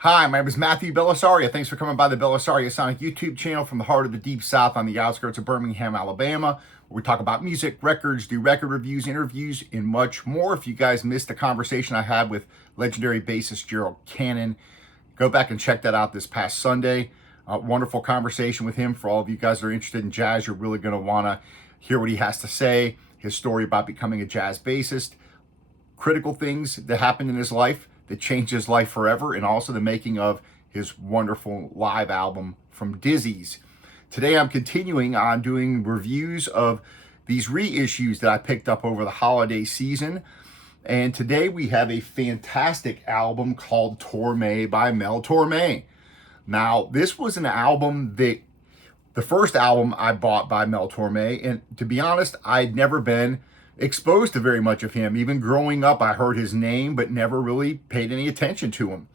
Hi, my name is Matthew Bellisario. Thanks for coming by the BellisarioSonic YouTube channel from the heart of the Deep South on the outskirts of Birmingham, Alabama, where we talk about music, records, do record reviews, interviews, and much more. If you guys missed the conversation I had with legendary bassist Gerald Cannon, go back and check that out this past Sunday. Wonderful conversation with him. For all of you guys that are interested in jazz, you're really going to want to hear what he has to say, his story about becoming a jazz bassist, critical things that happened in his life that changed his life forever, and also the making of his wonderful live album from Dizzy's. Today I'm continuing on doing reviews of these reissues that I picked up over the holiday season. And today we have a fantastic album called Tormé by Mel Torme. Now, this was an album that, the first album I bought by Mel Torme, and to be honest, I'd never been exposed to very much of him. Even growing up, I heard his name, but never really paid any attention to him.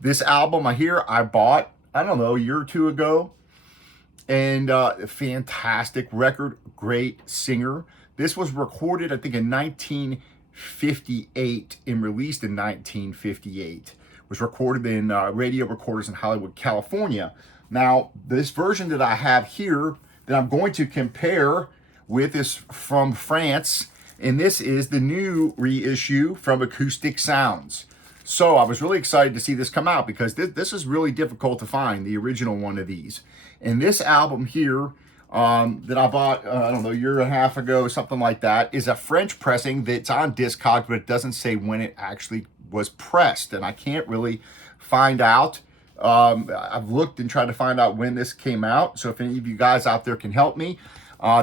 This album I bought, I don't know, a year or two ago, and fantastic record, great singer. This was recorded, I think, in 1958 and released in 1958. It was recorded in Radio Recorders in Hollywood, California. Now, this version that I have here that I'm going to compare with is from France, and this is the new reissue from Acoustic Sounds. So I was really excited to see this come out because this is really difficult to find, the original one of these. And this album here that I bought, I don't know, a year and a half ago, something like that, is a French pressing that's on Discogs, but it doesn't say when it actually was pressed, and I can't really find out. I've looked and tried to find out when this came out, so if any of you guys out there can help me.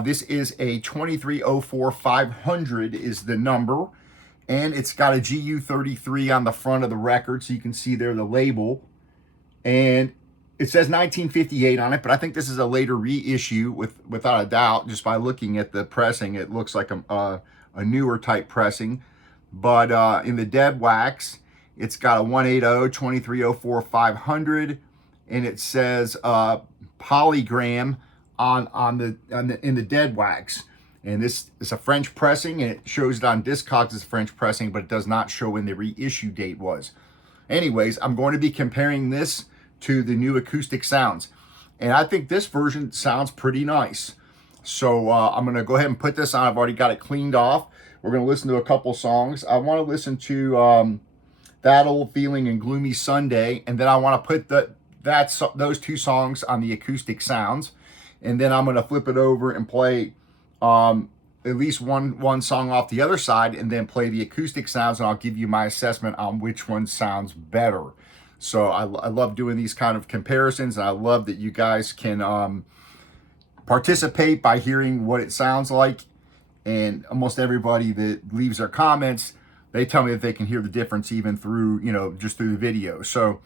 This is a 2304-500 is the number, and it's got a GU33 on the front of the record, so you can see there the label, and it says 1958 on it, but I think this is a later reissue without a doubt. Just by looking at the pressing, it looks like a newer type pressing, but in the dead wax, it's got a 180-2304-500, and it says Polygram in the dead wax. And this is a French pressing, and it shows it on Discogs as a French pressing, but it does not show when the reissue date was. Anyways, I'm going to be comparing this to the new Acoustic Sounds, and I think this version sounds pretty nice. So I'm going to go ahead and put this on. I've already got it cleaned off. We're going to listen to a couple songs. I want to listen to That Old Feeling and Gloomy Sunday, and then I want to put those two songs on the Acoustic Sounds. And then I'm going to flip it over and play at least one song off the other side, and then play the Acoustic Sounds, and I'll give you my assessment on which one sounds better. So I love doing these kind of comparisons, and I love that you guys can participate by hearing what it sounds like. And almost everybody that leaves their comments, they tell me that they can hear the difference even through, just through the video. So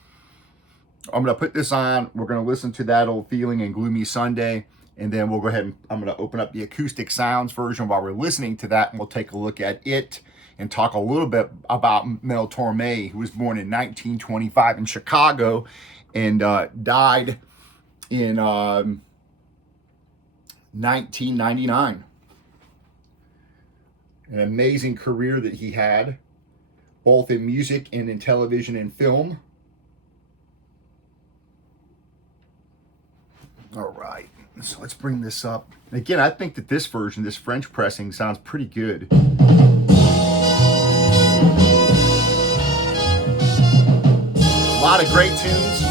I'm going to put this on. We're going to listen to That Old Feeling and Gloomy Sunday, and then we'll go ahead and I'm going to open up the Acoustic Sounds version while we're listening to that, and we'll take a look at it and talk a little bit about Mel Torme, who was born in 1925 in Chicago and died in 1999. An amazing career that he had, both in music and in television and film. All right, so let's bring this up. Again, I think that this version, this French pressing, sounds pretty good. A lot of great tunes.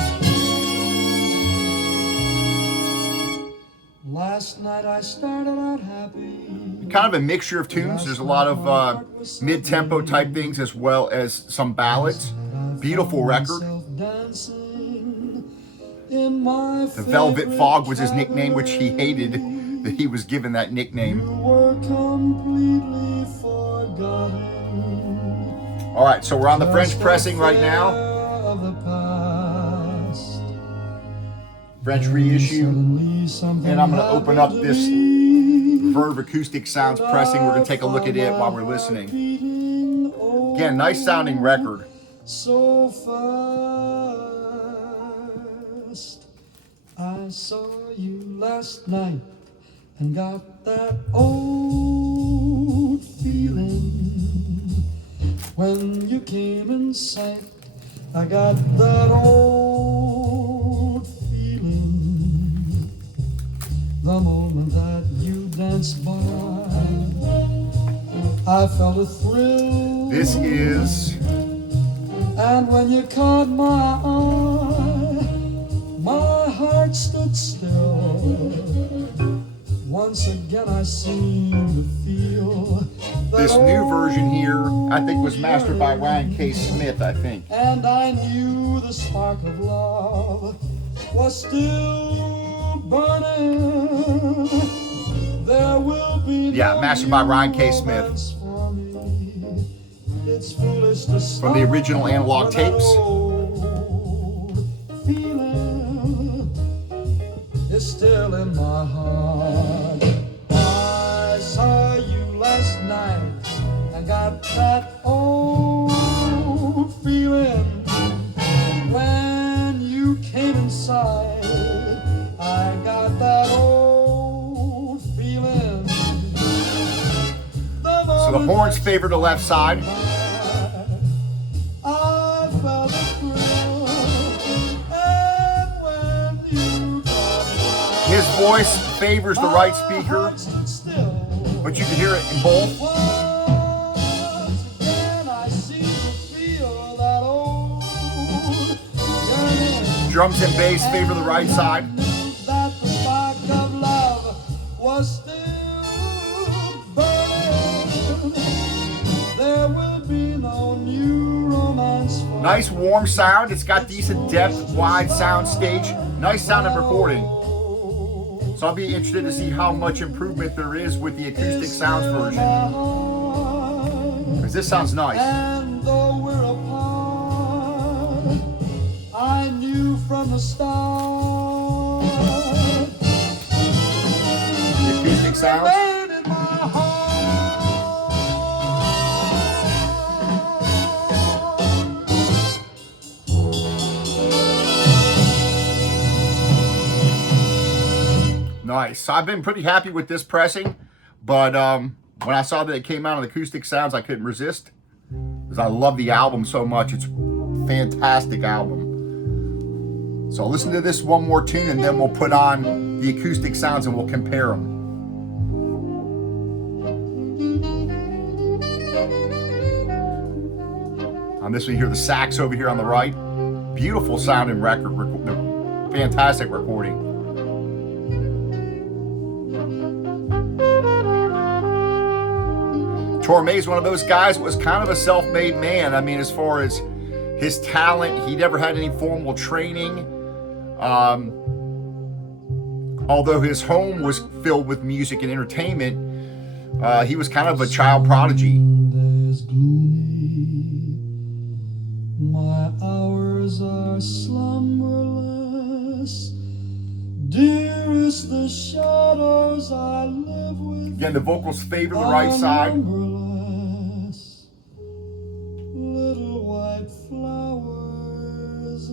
Last night I started out happy. Kind of a mixture of tunes. There's a lot of mid-tempo type things as well as some ballads. Beautiful record. The Velvet Fog was his nickname, which he hated that he was given that nickname. All right, so we're on the French pressing right now. French reissue. And I'm going to open up this Verve Acoustic Sounds pressing. We're going to take a look at it while we're listening. Again, nice sounding record. So fast, I saw you last night and got that old feeling when you came in sight. I got that old feeling the moment that you danced by. I felt a thrill. This is... And when you caught my eye, my heart stood still. Once again I seemed to feel that This new version here, I think, was mastered by Ryan K. Smith, I think. and I knew the spark of love was still burning. There will be Yeah, mastered by Ryan K. Smith. for me. It's foolish to From the original analog tapes. Feeling is still in my heart. I saw you last night and got that old feeling when you came inside. I got that old feeling. So the horns favor the left side. I felt a thrill, and when you got His voice favors the right speaker, still. but you can hear it in both. Once again, I seem to feel that old yearning. Drums and bass favor the right side. That the spark of love was still burning. There will be no new romance for Nice warm sound. It's got decent depth, wide sound stage. Nice sound of recording. So I'll be interested to see how much improvement there is with the Acoustic Sounds version. Because this sounds nice. And though we're apart, I knew from the start. The Acoustic Sounds. Made in my heart. Nice. So I've been pretty happy with this pressing, but when I saw that it came out on Acoustic Sounds, I couldn't resist because I love the album so much. It's a fantastic album. So I'll listen to this one more tune and then we'll put on the Acoustic Sounds and we'll compare them. On this one, you hear the sax over here on the right. Beautiful sounding record, fantastic recording. Tormé is one of those guys that was kind of a self-made man. I mean, as far as his talent, he never had any formal training. Although his home was filled with music and entertainment, he was kind of a child prodigy. Days gloomy, my hours are slumberless. Dearest, the shadows I live with. Again, the vocals favor the right side. Numberless. Little white flowers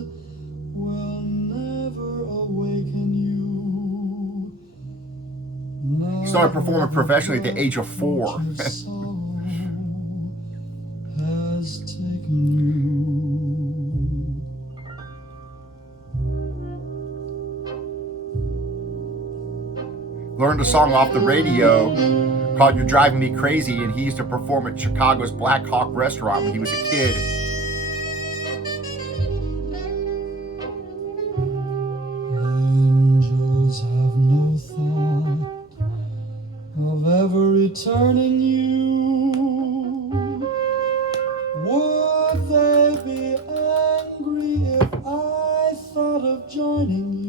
will never awaken you. He started performing professionally at the age of 4. Sorrow has taken you. Learned a song off the radio called You're Driving Me Crazy, and he used to perform at Chicago's Black Hawk restaurant when he was a kid. Angels have no thought of ever returning you. Would they be angry if I thought of joining you?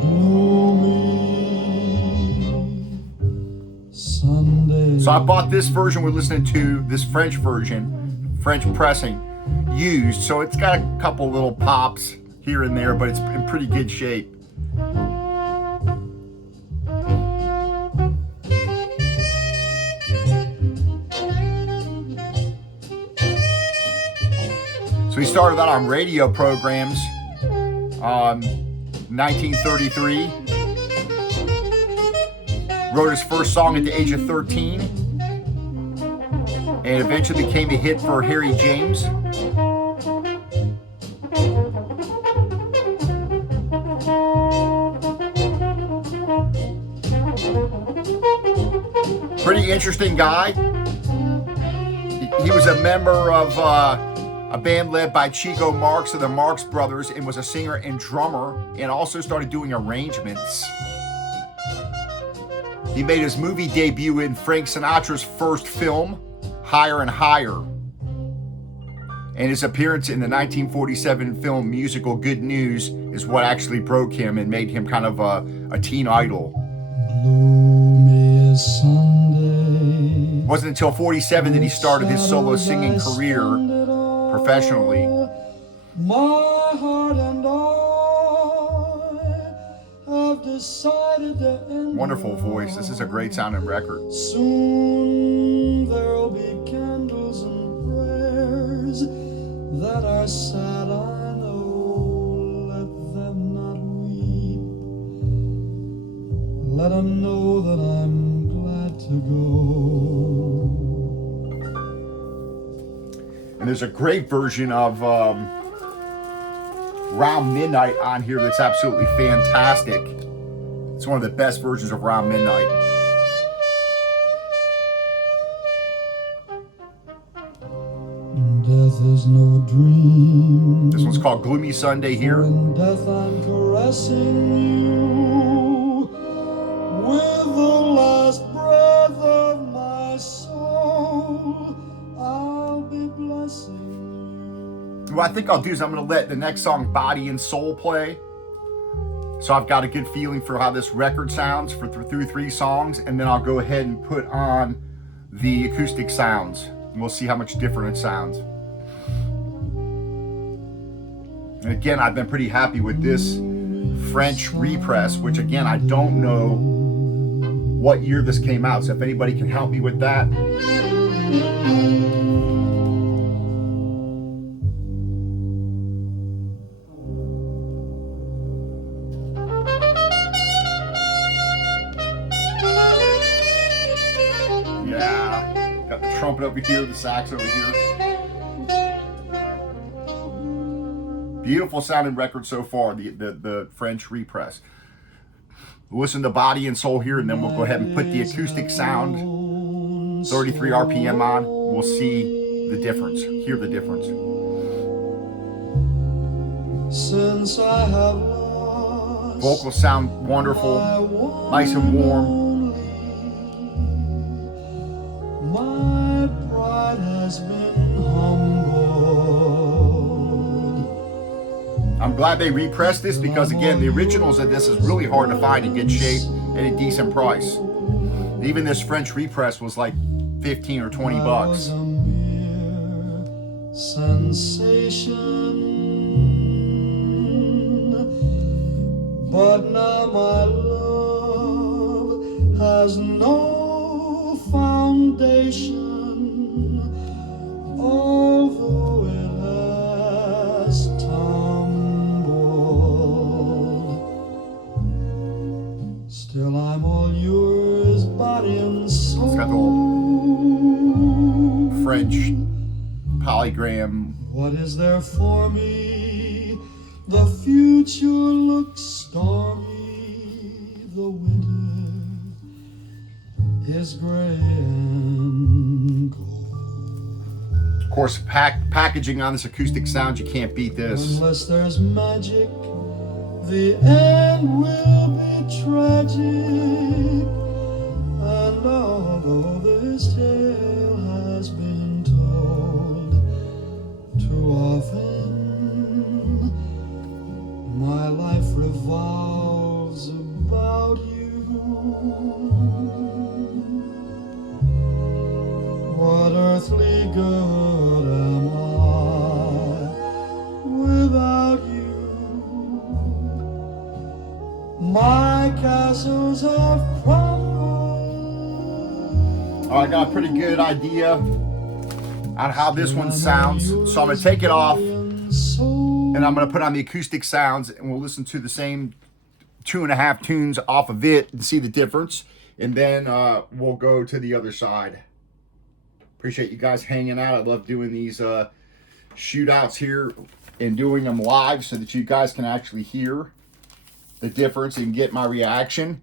Gloomy Sunday. So I bought this version we're listening to, this French version, French pressing, used. So it's got a couple little pops here and there, but it's in pretty good shape. So he started out on radio programs, 1933. Wrote his first song at the age of 13 and eventually became a hit for Harry James. Pretty interesting guy. He was a member of a band led by Chico Marx of the Marx Brothers and was a singer and drummer and also started doing arrangements. He made his movie debut in Frank Sinatra's first film, Higher and Higher. And his appearance in the 1947 film musical Good News is what actually broke him and made him kind of a teen idol. Gloomy as Sunday. It wasn't until 47 that he started his solo singing career professionally. My heart and I have decided to end. Wonderful voice. This is a great sounding record. Soon there'll be candles and prayers that are sad, I know. Let them not weep. Let them know that I'm glad to go. And there's a great version of Round Midnight on here that's absolutely fantastic. It's one of the best versions of Round Midnight. Death is no dream. This one's called Gloomy Sunday here. In death I'm caressing you with the last breath of my soul. I'll be blessing you. What I think I'll do is I'm going to let the next song, Body and Soul, play. So I've got a good feeling for how this record sounds through 3 songs, and then I'll go ahead and put on the acoustic sounds, and we'll see how much different it sounds. And again, I've been pretty happy with this French repress, which again, I don't know what year this came out, so if anybody can help me with that. Trumpet over here, the sax over here. Beautiful sounding record so far, the French repress. We'll listen to Body and Soul here, and then we'll go ahead and put the acoustic sound 33 RPM on. We'll see the difference, hear the difference. Since I have lost Vocals sound wonderful, nice and warm. My pride has been humbled. I'm glad they repressed this because again, the originals of this is really hard to find in good shape at a decent price. Even this French repress was like 15 or 20 bucks. A mere sensation, but now my love has no foundation, although it has tumbled. Still I'm all yours, body and soul. It's got the little French polygram. What is there for me? The future looks stormy. The winter is gray and cold. Of course, packaging on this acoustic sound, you can't beat this. Unless there's magic, the end will be tragic. And although this tale has been told too often, my life revolves about you. What earthly good am I without you? My castles have crumbled. Oh, I got a pretty good idea on how this one sounds. So I'm going to take it off and I'm going to put on the acoustic sounds and we'll listen to the same 2.5 tunes off of it and see the difference. and then we'll go to the other side. Appreciate you guys hanging out. I love doing these shootouts here and doing them live so that you guys can actually hear the difference and get my reaction.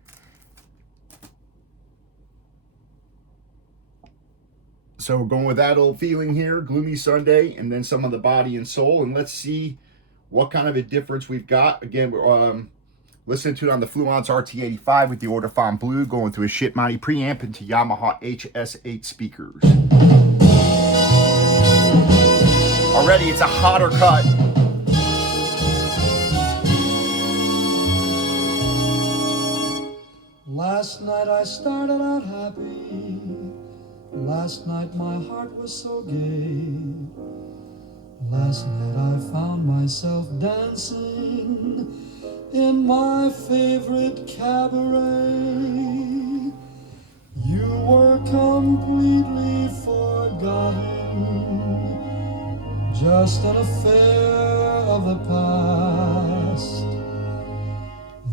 So we're going with that old feeling here, Gloomy Sunday, and then some of the Body and Soul, and let's see what kind of a difference we've got. Again, we're listening to it on the Fluence RT85 with the Ortofon Blue, going through a shit mighty preamp into Yamaha HS8 speakers. Already, it's a hotter cut. Last night I started out happy. Last night my heart was so gay. Last night I found myself dancing in my favorite cabaret. You were completely forgotten, just an affair of the past.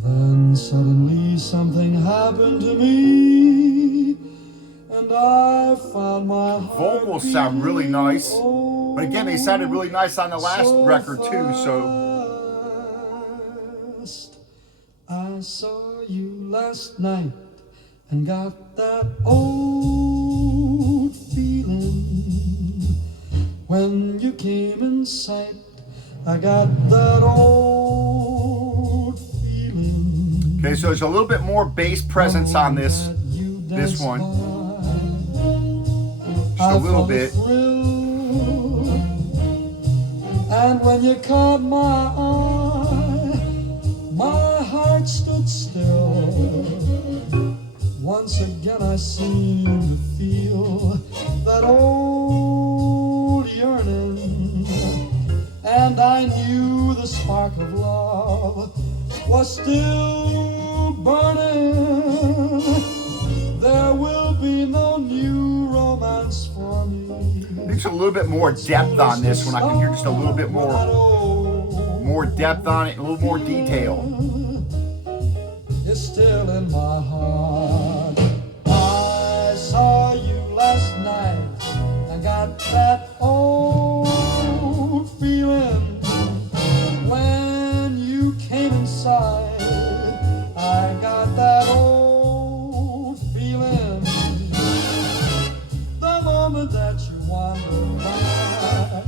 Then suddenly something happened to me, and I found my heart. Vocals sound really nice, but again, they sounded really nice on the last record too. So I saw you last night and got that old feeling when you came in sight. I got that old feeling. okay, so there's a little bit more bass presence on this one. Just a little bit. And when you caught my eye, my heart stood still. Once again I seemed to feel that old yearning, and I knew the spark of love was still burning. There will be no new romance for me. There's a little bit more depth on this one. I can hear just a little bit more depth on it, a little more detail. It's still in my heart. I saw you last night. I got that old feeling when you came inside. I got that old feeling the moment that you wandered by.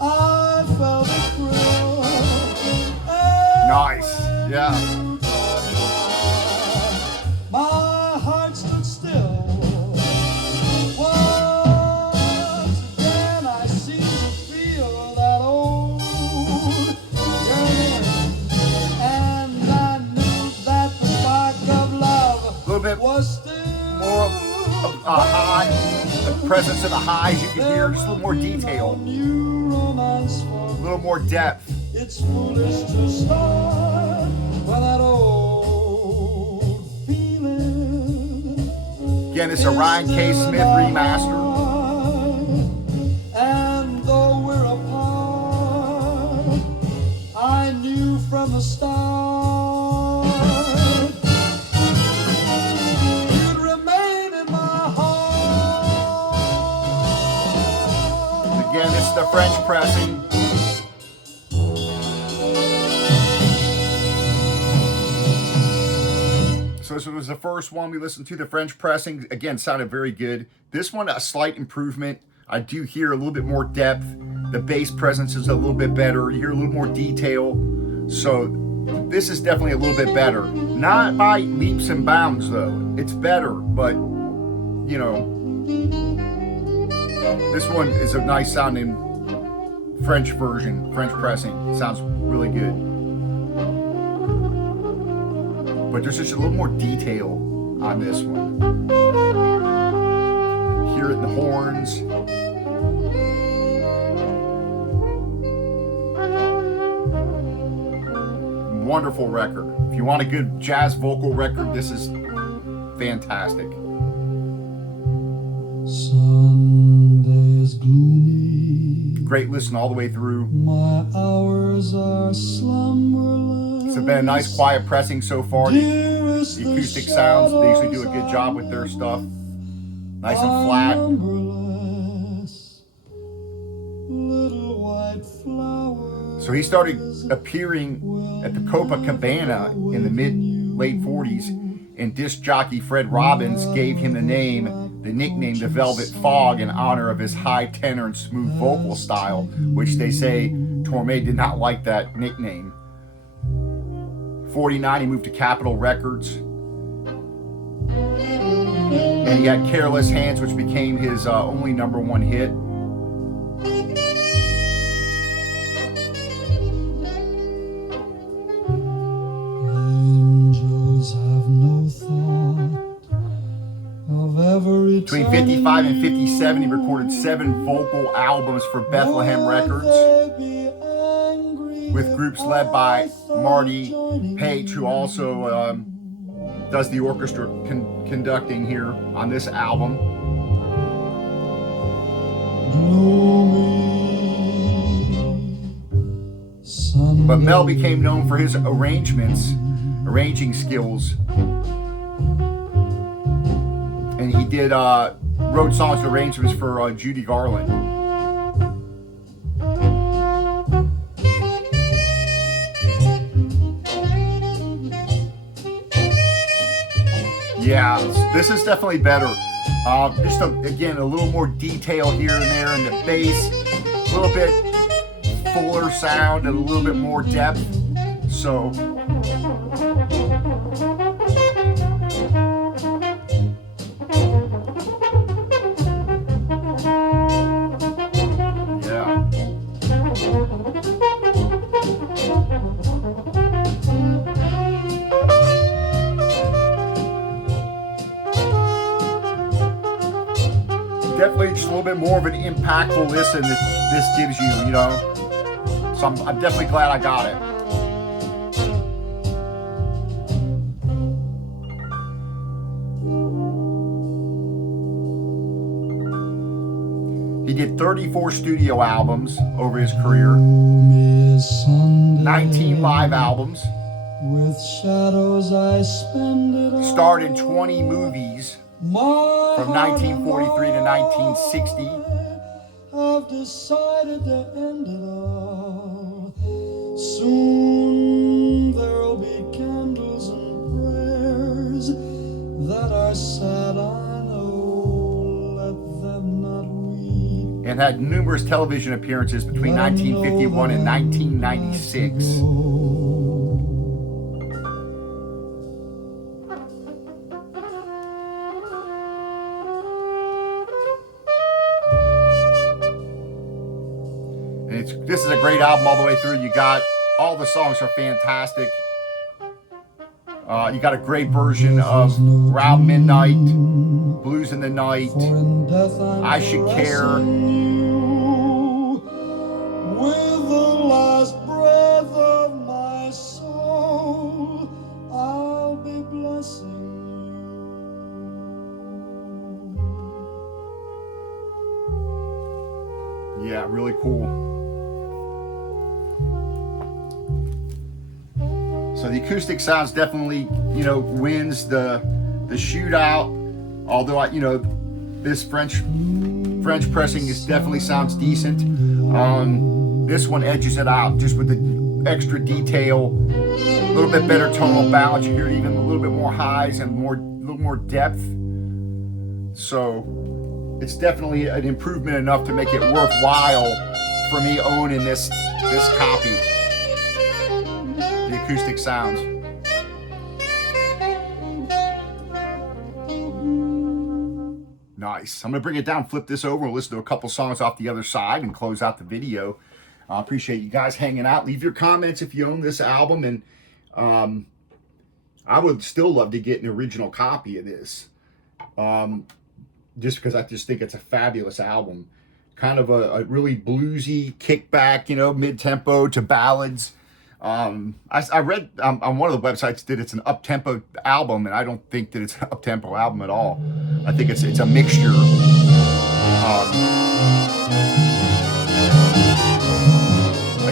I felt a thrill. Nice, yeah. My heart stood still. Once again I seem to feel that old yearning, and I knew that the spark of love A little bit was still more high, the presence of the highs you can hear, just a little more detail, new romance for a little more depth. It's foolish to start with that old feeling. Again, it's a Ryan K. Smith remaster. And though we're apart, I knew from the start you'd remain in my heart. Again, it's the French pressing. So this was the first one we listened to. The French pressing, again, sounded very good. This one, a slight improvement. I do hear a little bit more depth. The bass presence is a little bit better. You hear a little more detail. So this is definitely a little bit better. Not by leaps and bounds, though. It's better, but, you know, this one is a nice sounding French version, French pressing. It sounds really good. But there's just a little more detail on this one. Hear it in the horns. Wonderful record. If you want a good jazz vocal record, this is fantastic. Sunday is gloomy. Great listen all the way through. My hours are slumberless. It's been a nice quiet pressing so far. Dearest The Acoustic Sounds, they usually do a good job with their stuff. Nice and flat. So he started appearing at the Copacabana in the late 40s, and disc jockey Fred Robbins gave him the nickname The Velvet Fog in honor of his high tenor and smooth vocal style, which they say Tormé did not like that nickname. 49, he moved to Capitol Records. And he had Careless Hands, which became his only #1 hit. Angels have no thought of ever Between 55 and 57, he recorded 7 vocal albums for Bethlehem Records with groups led by Marty Paich, who also does the orchestra conducting here on this album. But Mel became known for his arranging skills. And he wrote songs and arrangements for Judy Garland. Yeah, this is definitely better. Just again, a little more detail here and there in the bass, a little bit fuller sound and a little bit more depth. So definitely just a little bit more of an impactful listen that this gives you, you know. So I'm definitely glad I got it. He did 34 studio albums over his career, 19 live albums, starred in 20 movies from 1943 to 1960. I've decided to end it all. Soon there'll be candles and prayers that are sad, I know. Let them not weep. And had numerous television appearances between 1951 and 1996. This is a great album all the way through. You got all the songs are fantastic. You got a great version of Round Midnight, Blues in the Night, I Should Care. With the last breath of my soul, I'll be blessing you. Yeah, really cool. So the Acoustic Sounds definitely, you know, wins the shootout. Although this French pressing definitely sounds decent. This one edges it out just with the extra detail, a little bit better tonal balance. You hear even a little bit more highs and a little more depth. So it's definitely an improvement enough to make it worthwhile for me owning this copy. The Acoustic Sounds. Nice. I'm going to bring it down, flip this over, and listen to a couple songs off the other side and close out the video. I appreciate you guys hanging out. Leave your comments if you own this album, and I would still love to get an original copy of this. Just because I just think it's a fabulous album. Kind of a really bluesy kickback, mid-tempo to ballads. I read on one of the websites that it's an up-tempo album, and I don't think that it's an up-tempo album at all. I think it's a mixture.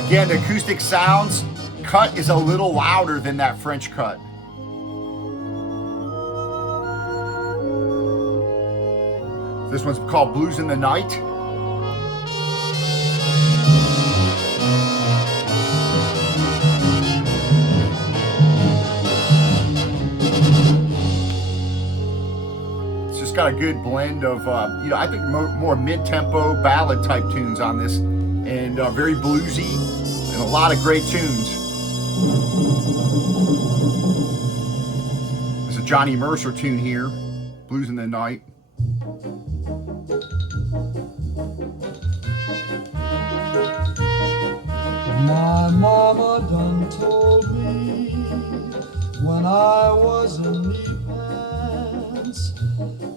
Again, the Acoustic Sounds cut is a little louder than that French cut. This one's called Blues in the Night. It's just got a good blend of, you know, I think more mid-tempo ballad type tunes on this, and very bluesy, and a lot of great tunes. There's a Johnny Mercer tune here, Blues in the Night. My mama done told me when I was in knee pants.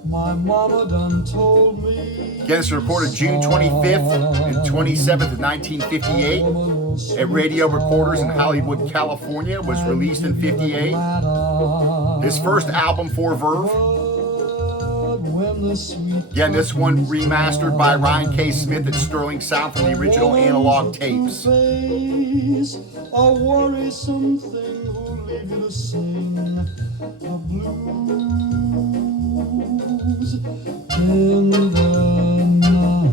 My mama done told me. Again, it's recorded June 25th and 27th of 1958 at Radio Recorders in Hollywood, California. Was released in 58. His first album for Verve. Again, this one remastered by Ryan K. Smith at Sterling Sound from the original analog tapes. A worrisome thing who'll leave you to sing the blues in the night.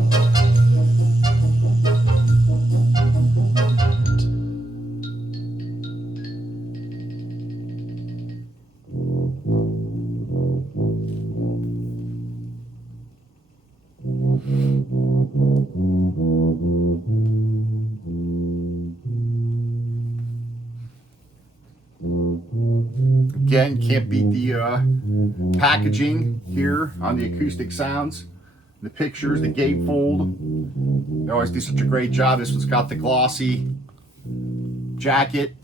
Again, can't beat the packaging here on the Acoustic Sounds. The pictures, the gatefold. They always do such a great job. This one's got the glossy jacket.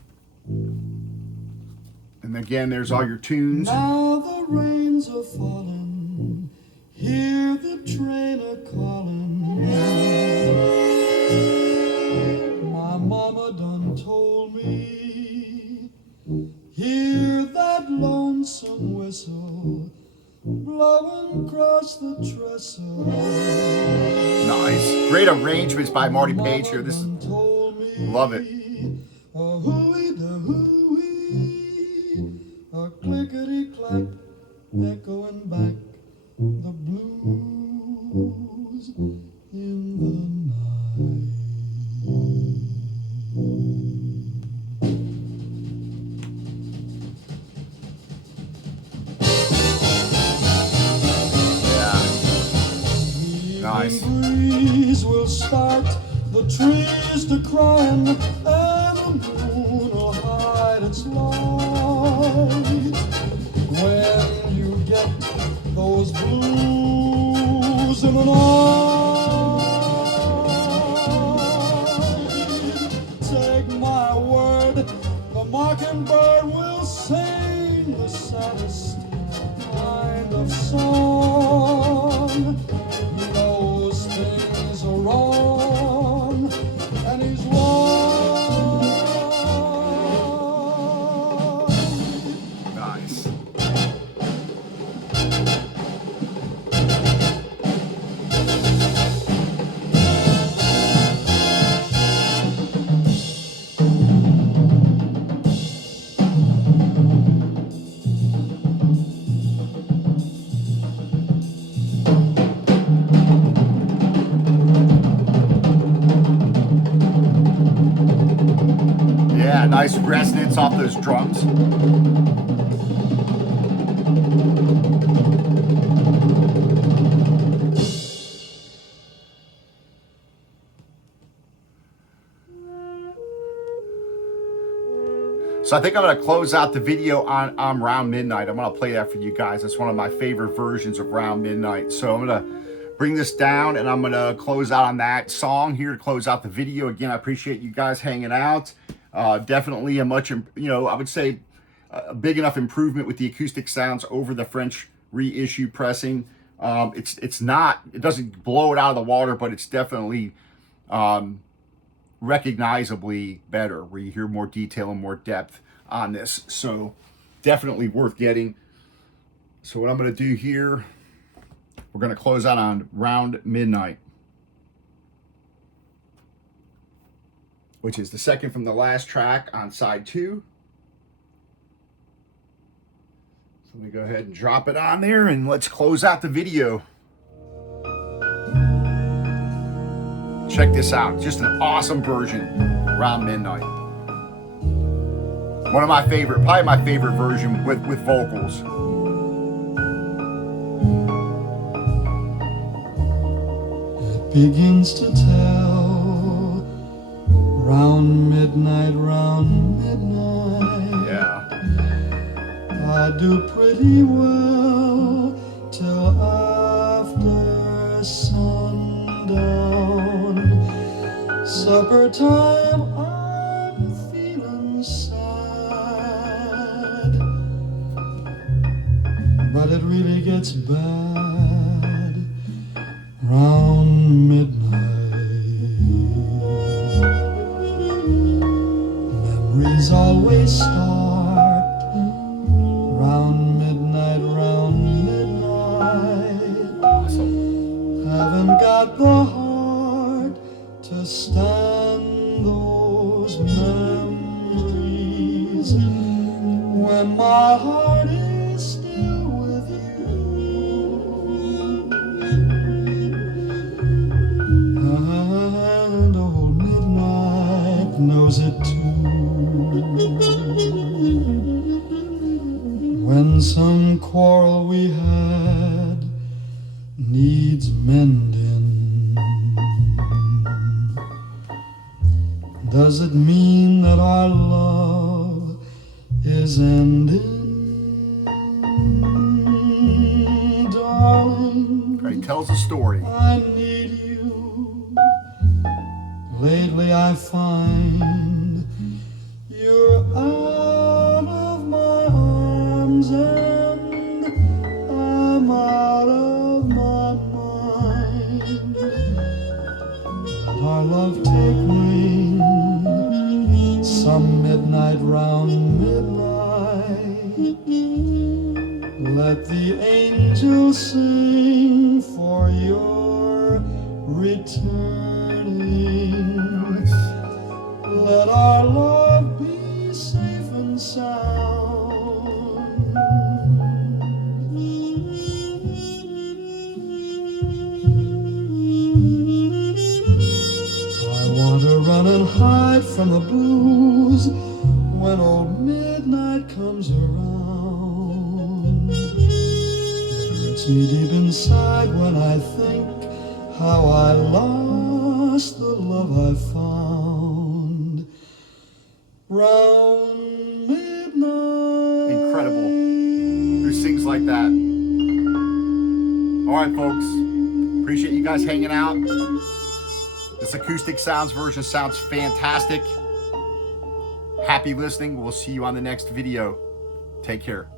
And again, there's all your tunes. Now the rains are falling, hear the train a calling. My mama done told me, hear that lonesome whistle blowing across the trestle. Nice. Great arrangements by Marty Paich here. This is, love it. A hooey da hooey, a clickety clack, echoing back the blues in the night. Nice. Breeze will start the trees to crying, and the moon will hide its light. When you get those blues in the night, take my word, the mockingbird will sing the saddest kind of song. Things are wrong, and he's wrong. Nice. Yeah, nice resonance off those drums. So I think I'm going to close out the video on Round Midnight. I'm going to play that for you guys. That's one of my favorite versions of Round Midnight. So I'm going to bring this down and I'm going to close out on that song here to close out the video. Again, I appreciate you guys hanging out. Definitely a much, I would say a big enough improvement with the Acoustic Sounds over the French reissue pressing. It doesn't blow it out of the water, but it's definitely recognizably better, where you hear more detail and more depth on this. So definitely worth getting. So what I'm going to do here, we're going to close out on Round Midnight, which is the second from the last track on side 2. So let me go ahead and drop it on there and let's close out the video. Check this out. Just an awesome version, Around Midnight. One of my favorite, probably my favorite version with vocals. It begins to tell, round midnight, Yeah. I do pretty well till after sundown. Supper time, I'm feeling sad, but it really gets bad round midnight. Memories always start round midnight, Awesome. Haven't got the heart to stand those memories when my heart is still with you. And old midnight knows it too. When some quarrel we had needs mending, does it mean that our love is ending? Darling, Right, tells a story. I need you. Lately I find you're out of my arms and I'm out of my mind. Let our love take wing some midnight round midnight. Let the angels sing for your returning. Let our love be safe and sound. I want to run and hide from the blues when old midnight comes around. It hurts me deep inside when I think how I lost the love I found round midnight. Incredible. Who sings like that? All right, folks. Appreciate you guys hanging out. This Acoustic Sounds version sounds fantastic. Happy listening. We'll see you on the next video. Take care.